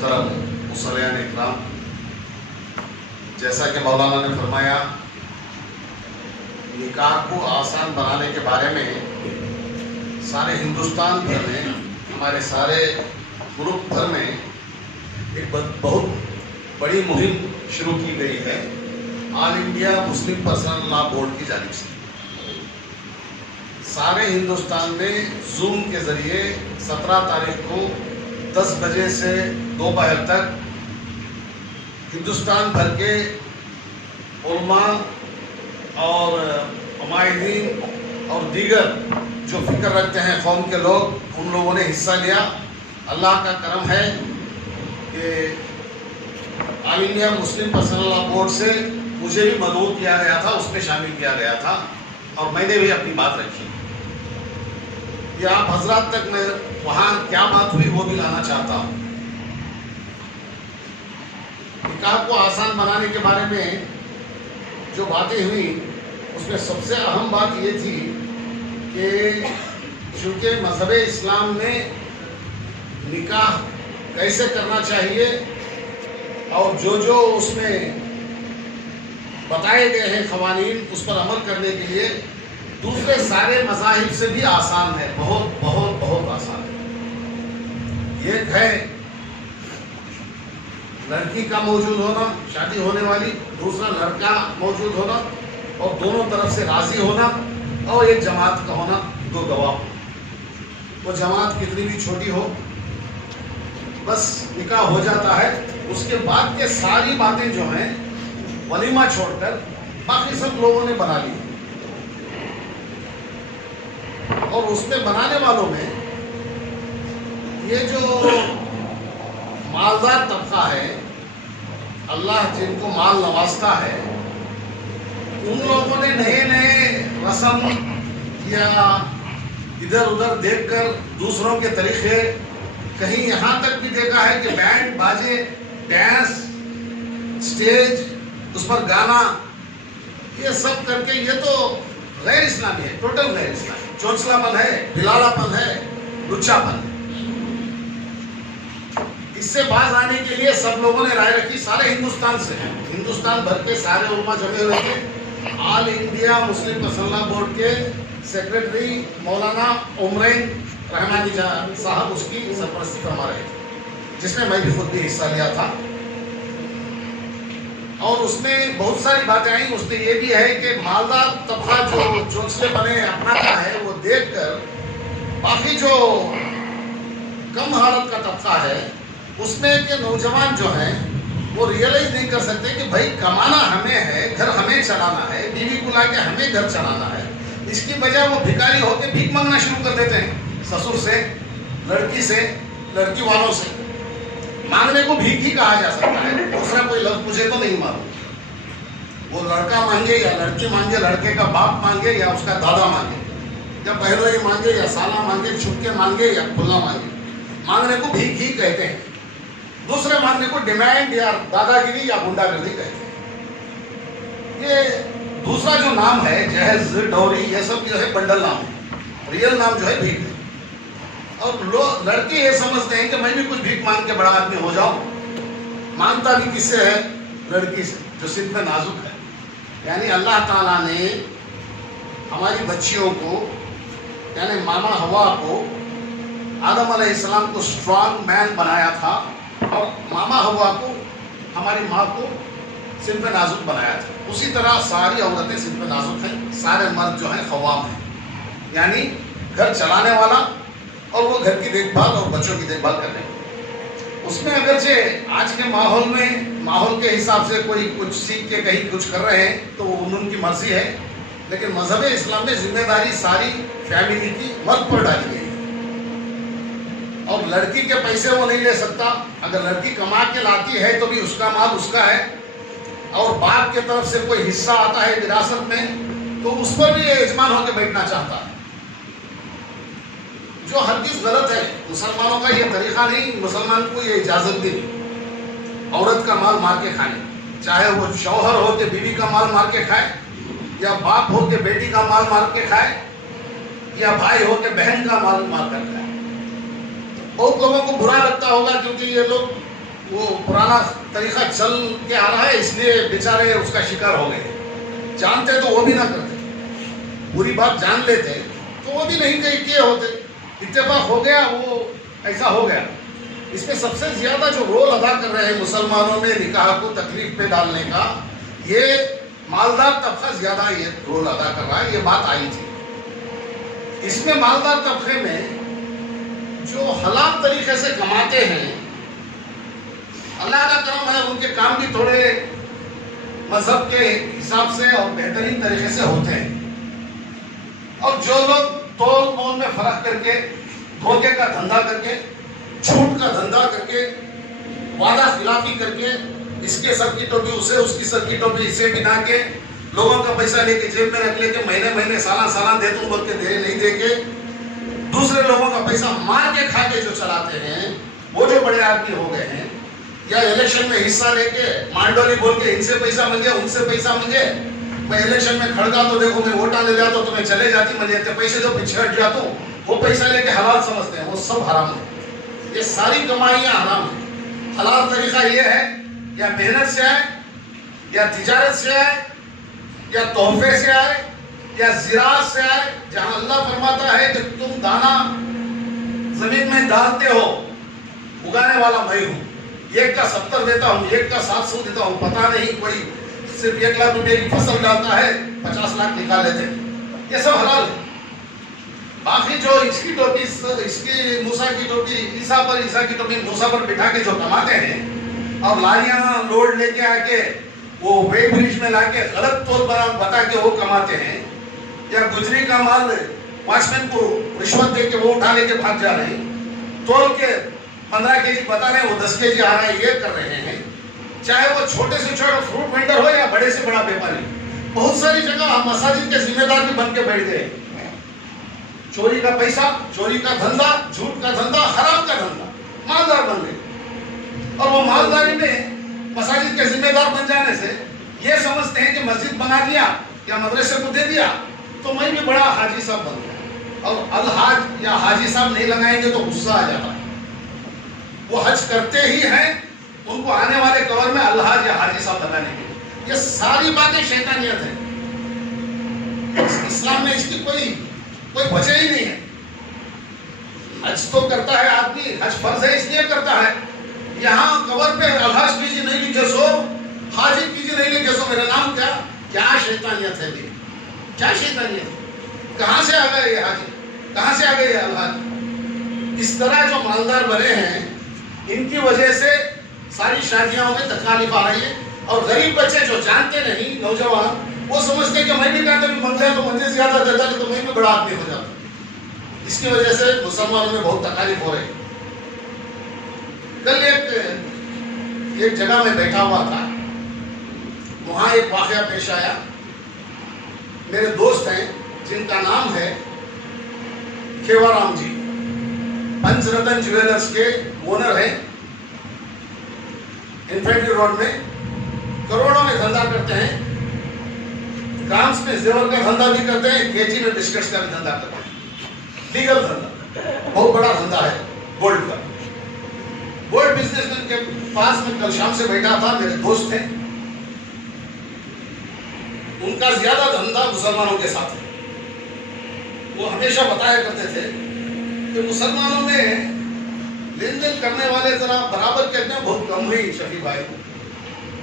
मोहतरम मुसल्लियान इकराम, जैसा कि मौलाना ने फरमाया, निकाह को आसान बनाने के बारे में सारे हिंदुस्तान भर में, हमारे सारे मुल्क भर में एक बहुत बड़ी मुहिम शुरू की गई है all India Muslim personal law board की जानिब से। सारे हिंदुस्तान में जूम के ज़रिए 17 तारीख को 10 बजे से दोपहर तक हिंदुस्तान भर के उलमा और उमायदीन और दीगर जो फिक्र रखते हैं कौम के लोग, उन लोगों ने हिस्सा लिया। अल्लाह का करम है कि all India Muslim personal law board से मुझे भी मदऊ किया गया था, उसमें शामिल किया गया था और मैंने भी अपनी बात रखी। ये आप हजरात तक मैं वहाँ क्या बात हुई वो भी लाना चाहता हूँ। निकाह को आसान बनाने के बारे में जो बातें हुई उसमें सबसे अहम बात ये थी कि चूँकि मज़हब इस्लाम में निकाह कैसे करना चाहिए और जो उसमें बताए गए हैं क़वानीन, उस पर अमल करने के लिए दूसरे सारे मज़ाहिब से भी आसान है, बहुत बहुत बहुत आसान है। एक है लड़की का मौजूद होना, शादी होने वाली, दूसरा लड़का मौजूद होना और दोनों तरफ से राज़ी होना और एक जमात का होना, 2 गवाह। वो जमात कितनी भी छोटी हो, बस निकाह हो जाता है। उसके बाद के सारी बातें जो हैं वलीमा छोड़कर बाकी सब लोगों ने बना ली और उसमें बनाने वालों में ये जो मालदार तबका है, अल्लाह जिनको माल नवाजता है, उन लोगों ने नए नए रस्म या इधर उधर देखकर दूसरों के तरीके, कहीं यहाँ तक भी देखा है कि बैंड बाजे, डांस, स्टेज, उस पर गाना, ये सब करके ये तो गैर इस्लामी है, टोटल गैर इस्लामी, चोंचलापन है, बिलालापन है, लुच्चापन है। इससे बाज आने के लिए सब लोगों ने राय रखी, सारे हिंदुस्तान से, हिंदुस्तान भर के सारे उलमा जमे हुए थे। All India Muslim personal law board के सेक्रेटरी मौलाना उमरैन रहमानी साहब उसकी सरपरस्ती फरमा रहे थे, जिसमें मैं भी खुद भी हिस्सा लिया था। और उसमें बहुत सारी बातें आई। उसमें ये भी है कि मालदार तबका जो चोंचले बने अपनाता है, वो देखकर बाकी जो कम हालत का तबका है उसमें के नौजवान जो हैं वो रियलाइज नहीं कर सकते कि भाई कमाना हमें है, घर हमें चलाना है, बीवी को ला के हमें घर चलाना है। इसकी वजह वो भिखारी होकर भीख मांगना शुरू कर देते हैं, ससुर से, लड़की से, लड़की वालों से। मांगने को भीख ही कहा जा सकता है, दूसरा कोई लफ्ज मुझे तो नहीं मालूम। वो लड़का मांगे या लड़की मांगे, लड़के का बाप मांगे या उसका दादा मांगे, या पहले ही मांगे या साला मांगे, छुपके मांगे या खुला मांगे, मांगने को भीख ही कहते हैं। दूसरे मांगने को डिमांड या दादागिरी या गुंडागर्दी कहते हैं। ये दूसरा जो नाम है, जहेज, डोरी, ये सब जो है बंडल नाम है, रियल नाम जो है भीख है। और लोग लड़के ये समझते हैं कि मैं भी कुछ भीख मांग के बड़ा आदमी हो जाऊं। मांगता भी किससे है? लड़की से, जो सिंफ में नाजुक है। यानी अल्लाह ताला ने हमारी बच्चियों को, यानी मामा हवा को, आदम अलैहिस्सलाम को स्ट्रॉन्ग मैन बनाया था और मामा हवा को, हमारी माँ को सिंफ में नाजुक बनाया था। उसी तरह सारी औरतें सिंफ में नाजुक हैं, सारे मर्द जो हैं ख़वाम हैं, यानी घर चलाने वाला और वो घर की देखभाल और बच्चों की देखभाल करने। उसमें अगरचे आज के माहौल में, माहौल के हिसाब से कोई कुछ सीख के कहीं कुछ कर रहे हैं तो उनकी मर्जी है, लेकिन मजहब इस्लाम में जिम्मेदारी सारी फैमिली की मर्द पर डाली गई है। और लड़की के पैसे वो नहीं ले सकता। अगर लड़की कमा के लाती है तो भी उसका माल उसका है, और बाप के तरफ से कोई हिस्सा आता है विरासत में तो उस पर भी ये यजमान होकर बैठना चाहता है, जो हरगिज़ गलत है। मुसलमानों का ये तरीका नहीं, मुसलमान को ये इजाज़त भी नहीं औरत का माल मार के खाने, चाहे वो शौहर हो के बीवी का माल मार के खाए, या बाप हो के बेटी का माल मार के खाए, या भाई हो के बहन का माल मार कर खाए। बहुत लोगों को बुरा लगता होगा क्योंकि ये लोग वो पुराना तरीका चल के आ रहा है, इसलिए बेचारे उसका शिकार हो गए। जानते तो वो भी ना करते, बुरी बात जान लेते तो वो भी नहीं किए होते। इत्तेफाक हो गया, वो ऐसा हो गया। इसमें सबसे ज्यादा जो रोल अदा कर रहे हैं मुसलमानों में निकाह को तकलीफ पे डालने का, ये मालदार तबका ज्यादा ये रोल अदा कर रहा है। ये बात आई थी। इसमें मालदार तबके में जो हलाल तरीके से कमाते हैं, अल्लाह का करम है, उनके काम भी थोड़े मजहब के हिसाब से और बेहतरीन तरीके से होते हैं। और जो लोग तोल मोल में फर्क करके, धोखे का धंधा करके, झूठ का धंधा करके, वादा खिलाफी करके, इसके सर की टोपी उसे, उसकी सर की टोपी इसे बिना के, लोगों का पैसा लेके जेब में रख लेके महीने महीने सालाना दे दूं बोल के दे नहीं दे के, दूसरे लोगों का पैसा मार के खा के जो चलाते हैं, वो जो बड़े आदमी हो गए हैं, या इलेक्शन में हिस्सा लेके मांडोली बोल के इनसे पैसा मांगे उनसे पैसा मांगे, मैं इलेक्शन में खड़गा तो देखो मैं वोटा ले जाता तो मैं चले जाती, मुझे इतने पैसे दो पीछे हट जाता हूँ, वो पैसा लेके हलाल समझते हैं। वो सब हराम है। ये सारी कमाइयाँ हराम है। हलाल तरीका ये है या मेहनत से आए, या तिजारत से आए, या तोहफे से आए, या जिरात से आए, जहां अल्लाह फरमाता है कि तुम दाना जमीन में डालते हो, उगाने वाला मैं हूं, एक का 70 देता हूं, एक का 700 देता हूं। पता नहीं कोई सिर्फ 1 लाख रुपए की फसल डालता है, 50 लाख निकाल लेते हैं। ये सब हलाल है। बाकी जो इसकी टोपी, इसकी मूसा की टोपी ईसा पर, ईसा की टोपी मूसा पर बिठा के जो कमाते हैं, और लारियां लोड लेके आके वो वे ब्रिज में लाके गलत तोल बता के वो कमाते हैं, या गुजरी का माल वॉचमैन को रिश्वत दे के वो उठा लेके भाग जा रहे हैं, तोल के 15 केजी बता रहे हैं, वो 10 केजी आ रहा है, ये कर रहे हैं। चाहे वो छोटे से छोटा फ्रूट वेंडर हो या बड़े से बड़ा व्यापारी, बहुत सारी जगह हम मसाजिद के जिम्मेदार भी बन के बैठ गए। चोरी का पैसा, चोरी का धंधा, झूठ का धंधा, हराम का धंधा, मालदार बन गए। और वो मालदारी में मसाजिद के जिम्मेदार बन जाने से ये समझते हैं कि मस्जिद बना दिया या मदरसे को दे दिया तो मैं भी बड़ा हाजी साहब बन गया। और अल-हाज या हाजी साहब नहीं लगाएंगे तो गुस्सा आ जाता है। वो हज करते ही हैं, उनको आने वाले कवर में अल-हाज या हाजी साहब लगाने के लिए। ये सारी बातें शैतानियत है। इस्लाम में इसकी कोई वजह ही नहीं है। हज तो करता है आदमी, हज फर्ज है इसलिए करता है। यहाँ कवर पे अल-हाज कीजिए नहीं लिखे सो, हाजी कीजिए नहीं लिखे सो, मेरा नाम क्या शैतानियत है? क्या शैतानियत? कहाँ से आ गए ये हाजी, कहाँ से आ गए ये अल-हाज? इस तरह जो मालदार बने हैं, इनकी वजह से सारी शादियों में तकलीफ आ रही है। और गरीब बच्चे जो जानते नहीं, नौजवान, वो समझते हैं कि मैं भी कहता भी बन जाए तो मुझे ज्यादा देता तो मैं भी बड़ा आदमी हो जाता। इसकी वजह से मुसलमानों में बहुत तकलीफ हो रही। कल एक जगह में बैठा हुआ था, वहां एक वाकया पेश आया। मेरे दोस्त हैं जिनका नाम है खेवाराम जी, पंचरत्न ज्वेलर्स के ओनर हैं। इन्फेंट्री रोड में करोड़ों में धंधा करते हैं। ग्राम्स में जेवर का धंधा भी करते हैं, केजी में बिस्किट्स का भी धंधा करते हैं। लीगल धंधा, बहुत बड़ा धंधा है गोल्ड का। गोल्ड बिजनेसमैन के पास में कल शाम से बैठा था, मेरे दोस्त हैं। उनका ज्यादा धंधा मुसलमानों के साथ है। वो हमेशा बताया करते थे कि मुसलमानों में लेन देन करने वाले जरा बराबर कहते हैं बहुत कम हुई शफी भाई,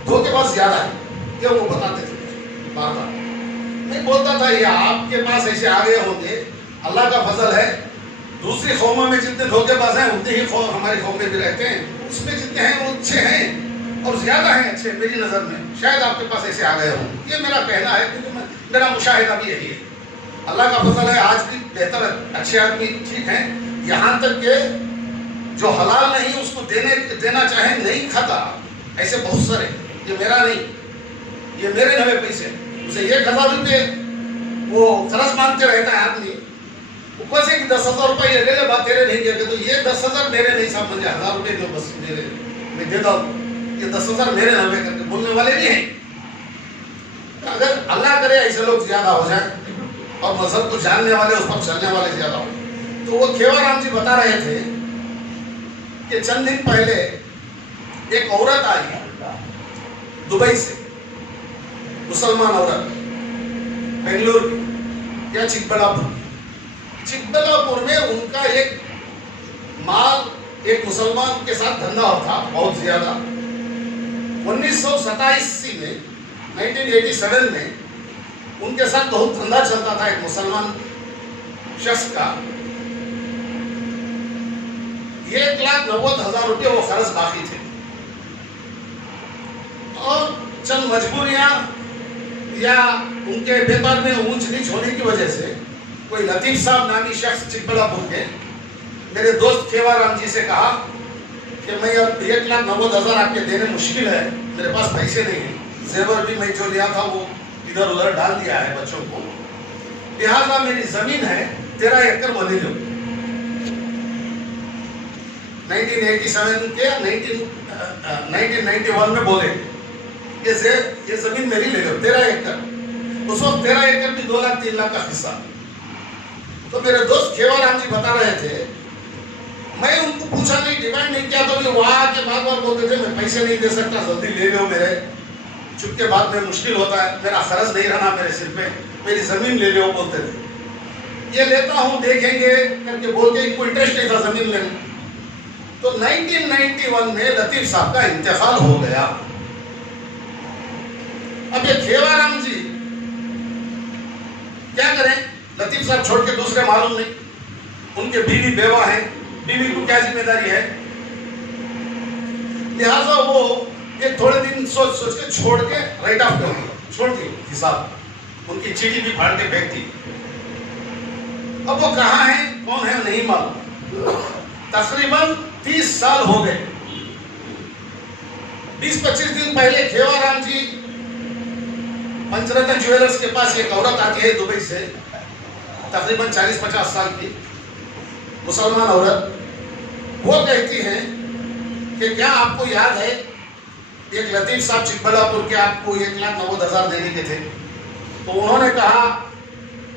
धोखेबाज ज्यादा है, ये वो बताते थे बार बार। मैं बोलता था ये आपके पास ऐसे आ गए होंगे, अल्लाह का फजल है। दूसरी कौमों में जितने धोखेबाज हैं उतने ही हमारी कौम में भी रहते हैं। उसमें जितने हैं वो अच्छे हैं और ज्यादा हैं अच्छे मेरी नजर में। शायद आपके पास ऐसे आ गए हों, ये मेरा कहना है, क्योंकि मेरा मुशाहिदा भी यही है। अल्लाह का फजल है, आज भी बेहतर अच्छे आदमी ठीक हैं। यहाँ तक के जो हलाल नहीं उसको देना चाहे नहीं खाता, ऐसे बहुत सारे। ये मेरा नहीं, ये मेरे नवे पैसे, उसे 1000 रुपये वो कर्ज मांगते रहता है आदमी, ऊपर से 10,000 रुपये ये ले ले, बात तेरे नहीं देते, तो ये 10,000 मेरे नहीं साहब, मुझे 1000 रुपये दो बस मेरे, मैं देता हूँ। ये 10,000 मेरे नवे करके बोलने वाले नहीं है। अगर अल्लाह करे ऐसे लोग ज्यादा हो जाए और मजहब को जानने वाले, उस पर चलने वाले ज्यादा हो। तो वो खेवाराम जी बता रहे थे कि चंद दिन पहले एक औरत आई दुबई से, मुसलमान औरत, बेंगलुरु या चिकबल्लापुर में उनका एक माल एक मुसलमान के साथ धंधा था बहुत ज्यादा। 1987 में 1987 में उनके साथ बहुत धंधा चलता था एक मुसलमान शख्स का। 1,90,000 रुपये वो खर्च बाकी थे और चंद मजबूरियां या उनके व्यापार में ऊंच नीच होने की वजह से कोई लतीफ साहब नामी शख्स चिकबल्लापुर के मेरे दोस्त खेवाराम जी से कहा कि मैं अब 1,90,000 आपके देने मुश्किल है, मेरे पास पैसे नहीं है, जेवर भी मैं जो लिया था वो इधर उधर डाल दिया है बच्चों को, लिहाजा मेरी जमीन है 13 एकड़ मनी लो। 1987 के 1991 में बोले ये जमीन मेरी ले लो 13 एकड़। उस वक्त 13 एकड़ भी 2 लाख 3 लाख का हिस्सा। तो मेरे दोस्त खेवाराम जी बता रहे थे, मैं उनको पूछा नहीं, डिमांड नहीं किया, तो वहां के बार बोलते थे मैं पैसे नहीं दे सकता, जल्दी ले लो मेरे, चुपके बाद में मुश्किल होता है, मेरा खर्च नहीं रहना मेरे सिर पे, मेरी जमीन ले लो बोलते थे। ये लेता हूं देखेंगे करके बोल के इनको इंटरेस्ट नहीं था जमीन लेने। तो 1991 में लतीफ साहब का इंतकाल हो गया। अब ये खेवाराम जी क्या करें, लतीफ साहब छोड़ के दूसरे मालूम नहीं, उनके बीवी बेवा है, बीवी को क्या जिम्मेदारी है, लिहाजा वो ये थोड़े दिन सोच के छोड़ के राइट ऑफ कर दिया, छोड़ दी हिसाब, उनकी चिट्ठी भी फाड़ के फेंक दी। अब वो कहाँ है कौन है नहीं मालूम। तकरीबन 30 साल हो गए। 20-25 दिन पहले खेवाराम जी पंचरत्न ज्वेलर्स के पास एक औरत आती है दुबई से, तकरीबन 40-50 साल की मुसलमान औरत। वो कहती है कि क्या आपको याद है एक लतीफ साहब चिकबल्लापुर के आपको 1,90,000 देने के थे? तो उन्होंने कहा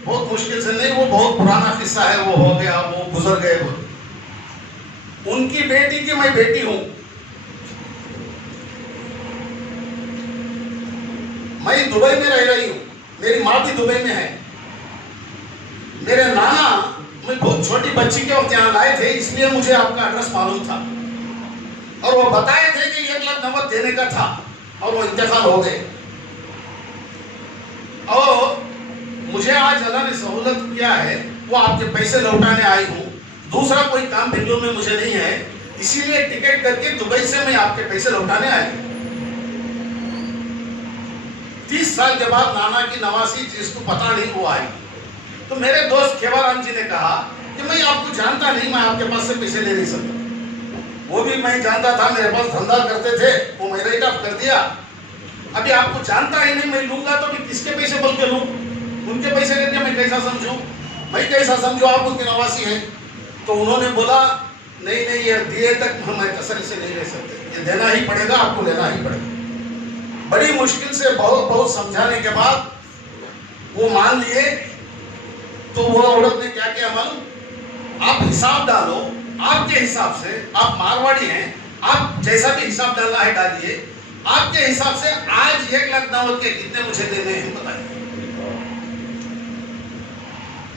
बहुत मुश्किल से, नहीं वो बहुत पुराना किस्सा है, वो हो गया, वो गुजर गए। उनकी बेटी की मैं बेटी हूं, मैं दुबई में रह रही हूं, मेरी माँ भी दुबई में है। मेरे नाना मैं बहुत छोटी बच्ची के वक्त यहाँ लाए थे, इसलिए मुझे आपका एड्रेस मालूम था और वो बताए थे कि 1,90,000 देने का था और वो इंतकाल हो गए। और मुझे आज अल्लाह ने सहूलत किया है, वो आपके पैसे लौटाने आई हूँ, दूसरा कोई काम बेंगलुरु में मुझे नहीं है, इसीलिए टिकट करके दुबई से मैं आपके पैसे लौटाने आई। 30 साल के बाद नाना की नवासी जिसको पता नहीं वो आई। तो मेरे दोस्त खेवाराम जी ने कहा कि मैं आपको जानता नहीं, मैं आपके पास से पैसे ले नहीं सकता। वो भी मैं जानता था, मेरे पास धंधा करते थे, वो मैं राइट ऑफ कर दिया। अभी आपको जानता ही नहीं, मैं लूंगा तो मैं किसके पैसे बोल के लूं? उनके पैसे लेके मैं कैसा समझूं? मैं कैसा समझूं आप उनके नवासी हैं? तो उन्होंने बोला नहीं नहीं, ये दिए तक हम तसल्ली से नहीं रह सकते, ये देना ही पड़ेगा, आपको लेना ही पड़ेगा। बड़ी मुश्किल से बहुत समझाने के बाद वो मान लिए। तो वो औरत ने क्या किया मालूम? आप हिसाब डालो, आपके हिसाब से, आप मारवाड़ी हैं, आप जैसा भी हिसाब डालना है डालिए, आपके हिसाब से आज 1,90,000 के कितने मुझे देने हैं बताइए।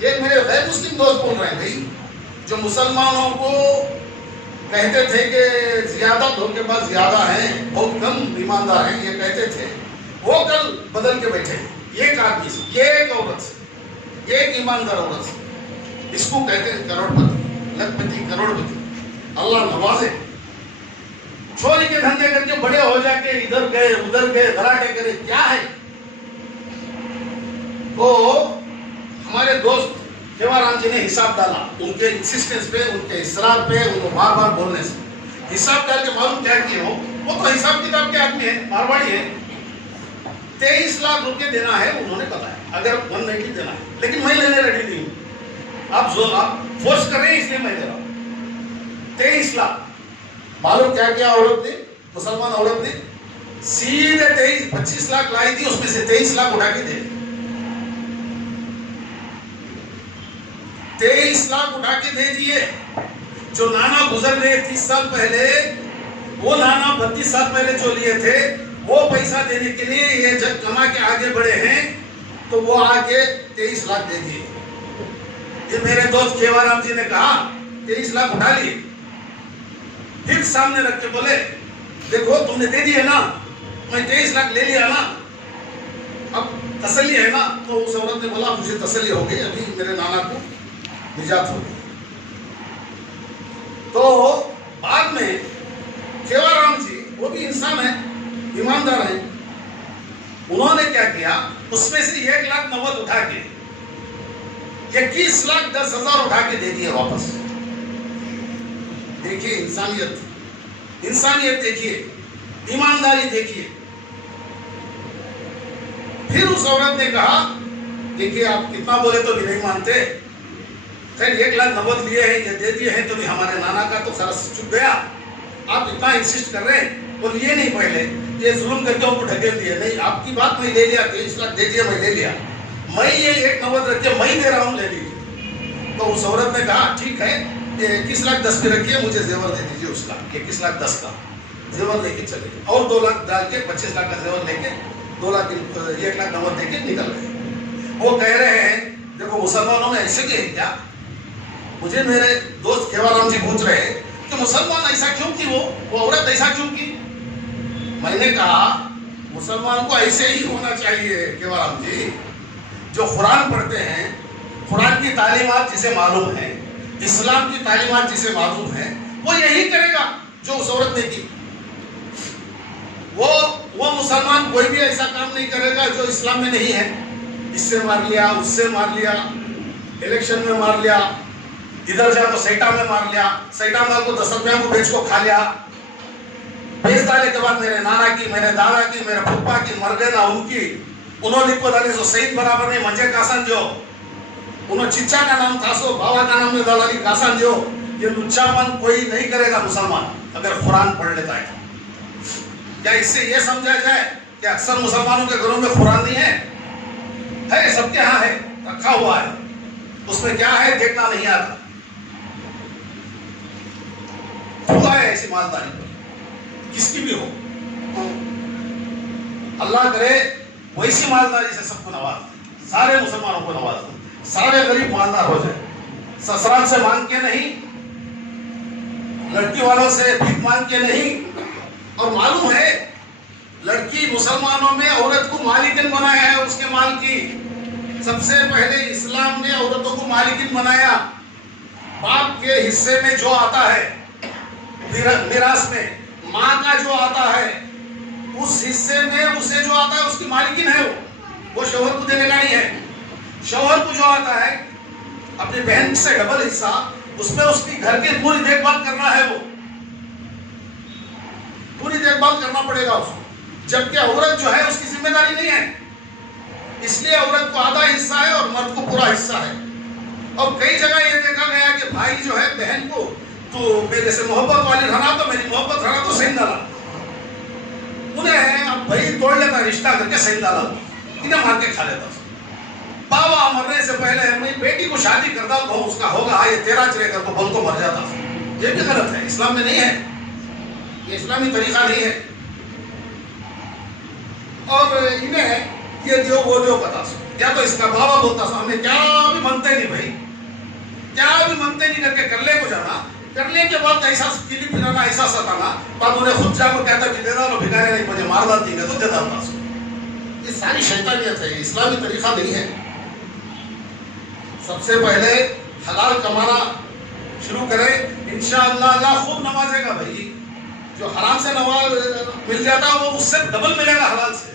ये मेरे गैर मुस्लिम दोस्त बोल रहे हैं भाई, जो मुसलमानों को कहते थे कि ज्यादा धोखेबाज ज्यादा हैं, बहुत कम ईमानदार हैं, ये कहते थे, वो कल बदल के बैठे। एक आदमी से, एक औरत से, एक ईमानदार औरत से, इसको कहते हैं करोड़पति, लखपति, करोड़पति, अल्लाह नवाजे। चोरी के धंधे करके बड़े हो जाके इधर गए उधर गए, घराटे करे, क्या है? तो हमारे दोस्त खेवाराम जी ने हिसाब डाला, उनके इंसिस्टेंस पे, उनके इसरार पे, उनको बार बार बोलने से हिसाब डाल के मालूम क्या किए हो, वो तो हिसाब किताब के आदमी है, मारवाड़ी है। 23 लाख रुपए देना है उन्होंने बताया, अगर 190 देना है, लेकिन मैं लेने रेडी नहीं हूं। आप फोर्स कर रहे हैं इसलिए मैं दे रहा हूं 23 लाख। मालूम क्या किया औरत ने, मुसलमान औरत ने? सीधे 25 लाख लाई थी, उसमें से 23 लाख उठा के दे। 23 लाख उठा के दे दिए। जो नाना गुजर गए 30 साल पहले, वो नाना 32 साल पहले जो लिए थे, वो पैसा देने के लिए ये जब कमा के आगे बढ़े हैं, तो वो आगे 23 लाख दे दिए। ये मेरे दोस्त केवाराम जी ने कहा 23 लाख उठा लिए, फिर सामने रख के बोले देखो तुमने दे दिए ना, मैं 23 लाख ले लिया ना, अब तसल्ली है ना। तो उस औरत ने बोला मुझे तसल्ली हो गई, अभी मेरे नाना को निजात हो गई। तो बाद में केवाराम जी, वो भी इंसान है, ईमानदार है, उन्होंने क्या किया, उसमें से 1 लाख नगद उठा के 21 लाख 10 हजार उठा के दे दिए वापस। देखिए इंसानियत, इंसानियत देखिए, ईमानदारी देखिए। फिर उस औरत ने कहा देखिए आप कितना बोले तो भी नहीं मानते, खैर 1 लाख नगद लिए हैं, ये दे दिए हैं, तो भी हमारे नाना का तो खर्च चुक गया, आप इतना इंसिस्ट कर रहे हैं, और लिए नहीं पहले, ये जुल्म करके उनको ढकेल दिए। नहीं, आपकी बात मैं ले लिया, 23 लाख दे दिया, मैं ले लिया, मैं ये 1 नगद रख के मैं दे रहा हूँ, ले लीजिए। तो उस औरत ने कहा ठीक है, ये 21 लाख 10 पे रखिए, मुझे जेवर दे दीजिए उसका, 21 लाख 10 का जेवर लेके चले, और 2 लाख डाल के 25 लाख का जेवर लेके 2 लाख 1 लाख नगद देके निकल गए। वो कह रहे हैं देखो मुसलमानों ने ऐसे किए क्या। मुझे मेरे दोस्त केवाराम जी पूछ रहे हैं कि मुसलमान ऐसा क्यों की, वो औरत ऐसा क्यों की। मैंने कहा मुसलमान को ऐसे ही होना चाहिए केवाराम जी, जो कुरान पढ़ते हैं, कुरान की तालीमात जिसे मालूम है, इस्लाम की तालीमात जिसे मालूम है, वो यही करेगा जो उस औरत ने की। वो मुसलमान कोई भी ऐसा काम नहीं करेगा जो इस्लाम में नहीं है। इससे मार लिया, उससे मार लिया, इलेक्शन में मार लिया, इधर जा तो सैटा में मार लिया, सैटा माल को 10 रुपया को बेच को खा लिया, बेच डाले के बाद मेरे नाना की, मेरे दादा की, मेरे पप्पा की मर गए ना उनकी, उन्होंने को डाले सो शहीद बराबर नहीं मंजे कासन जो, उन्होंने चिच्चा का नाम था सो बाबा का नाम में दलाली कासन जो। ये लुच्चापन कोई नहीं करेगा मुसलमान अगर कुरान पढ़ लेता है। क्या इससे ये समझा जाए कि अक्सर मुसलमानों के घरों में कुरान नहीं है? सबके यहाँ है, रखा हुआ है, उसमें क्या है देखना नहीं आता। हुआ है ऐसी मालदारी पर, किसकी भी हो, अल्लाह करे वैसी मालदारी से सबको नवाज दे, सारे मुसलमानों को नवाज दे, सारे गरीब मालदार हो जाए, ससुराल से मांग के नहीं, लड़की वालों से भीख मांग के नहीं। और मालूम है लड़की मुसलमानों में औरत को मालिकिन बनाया है उसके माल की। सबसे पहले इस्लाम ने औरतों को मालिकिन बनाया। बाप के हिस्से में जो आता है मिरास में, माँ का जो आता है उस हिस्से में उसे जो आता है उसकी मालिकिन है वो शौहर को देने का नहीं है। शौहर को जो आता है अपनी बहन से डबल हिस्सा, उसमें उसकी घर की पूरी देखभाल करना है, वो पूरी देखभाल करना पड़ेगा उसको। जबकि औरत जो है उसकी जिम्मेदारी नहीं है, इसलिए औरत को आधा हिस्सा है और मर्द को पूरा हिस्सा है। और कई जगह ये देखा गया कि भाई जो है बहन को तो मेरे से मोहब्बत वाली रहना तो मेरी मोहब्बत रहना तो सही डाला, उन्हें अब भाई तोड़ लेता रिश्ता करके सही डाला, इन्हें मार के खा लेता। बाबा मरने से पहले मैं बेटी को शादी करता तो उसका होगा ये तेरा चलेगा तो बल को मर जाता। ये भी गलत है, इस्लाम में नहीं है, ये इस्लामी तरीका नहीं है। और इन्हें ये जो वो जो पता या तो इसका बाबा बोलता सो हमें क्या भी मनते नहीं भाई, क्या भी मनते नहीं करके करले को जाना, करने के बाद ऐसा किली फिराना, ऐसा सताना, तब उन्हें खुद जाकर कहता कि दे डालो भिखारी नहीं मुझे मार डालती है तो दे डालता। ये सारी शैतानियत है, इस्लामी तरीका नहीं है। सबसे पहले हलाल कमाना शुरू करें, इंशाअल्लाह अल्लाह खूब नवाजेगा भाई। जो हराम से नवाज मिल जाता है वो उससे डबल मिलेगा हलाल से।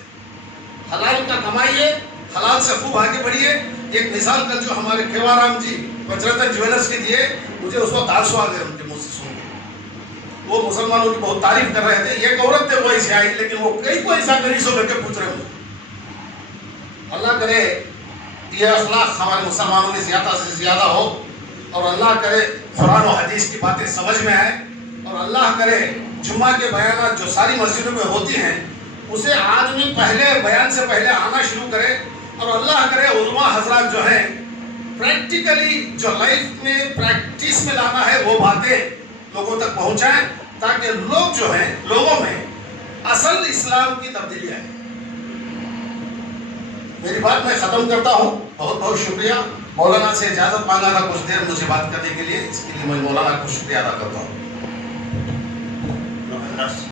हलाल का कमाइए, हलाल से खूब आगे बढ़िए। एक मिसाल कल जो हमारे केवाराम जी वज्रधन ज्वेलर्स के दिए, मुझे उस वक्त आंसू आ गए उनके मुंह से सुन के। वो मुसलमानों की बहुत तारीफ कर रहे थे, एक औरत थे वो ऐसे आई, लेकिन वो कई को ऐसा गरीसों करके पूछ रहे मुझे। अल्लाह करे ये अखलाक हमारे मुसलमानों में ज्यादा से ज्यादा हो, और अल्लाह करे कुरान और हदीस की बातें समझ में आए, और अल्लाह करे जुम्मा के बयान जो सारी मस्जिदों में होती हैं उसे आदमी पहले बयान से पहले आना शुरू करे, और अल्लाह करे उलमा हजरात जो है प्रैक्टिकली जो लाइफ में प्रैक्टिस में लाना है वो बातें लोगों तक पहुंचाएं। ताकि लोग जो हैं, लोगों में असल इस्लाम की तब्दीली आए। मेरी बात मैं खत्म करता हूँ। बहुत बहुत शुक्रिया। मौलाना से इजाजत मांगा था कुछ देर मुझे बात करने के लिए, इसके लिए मैं मौलाना को शुक्रिया अदा करता हूँ।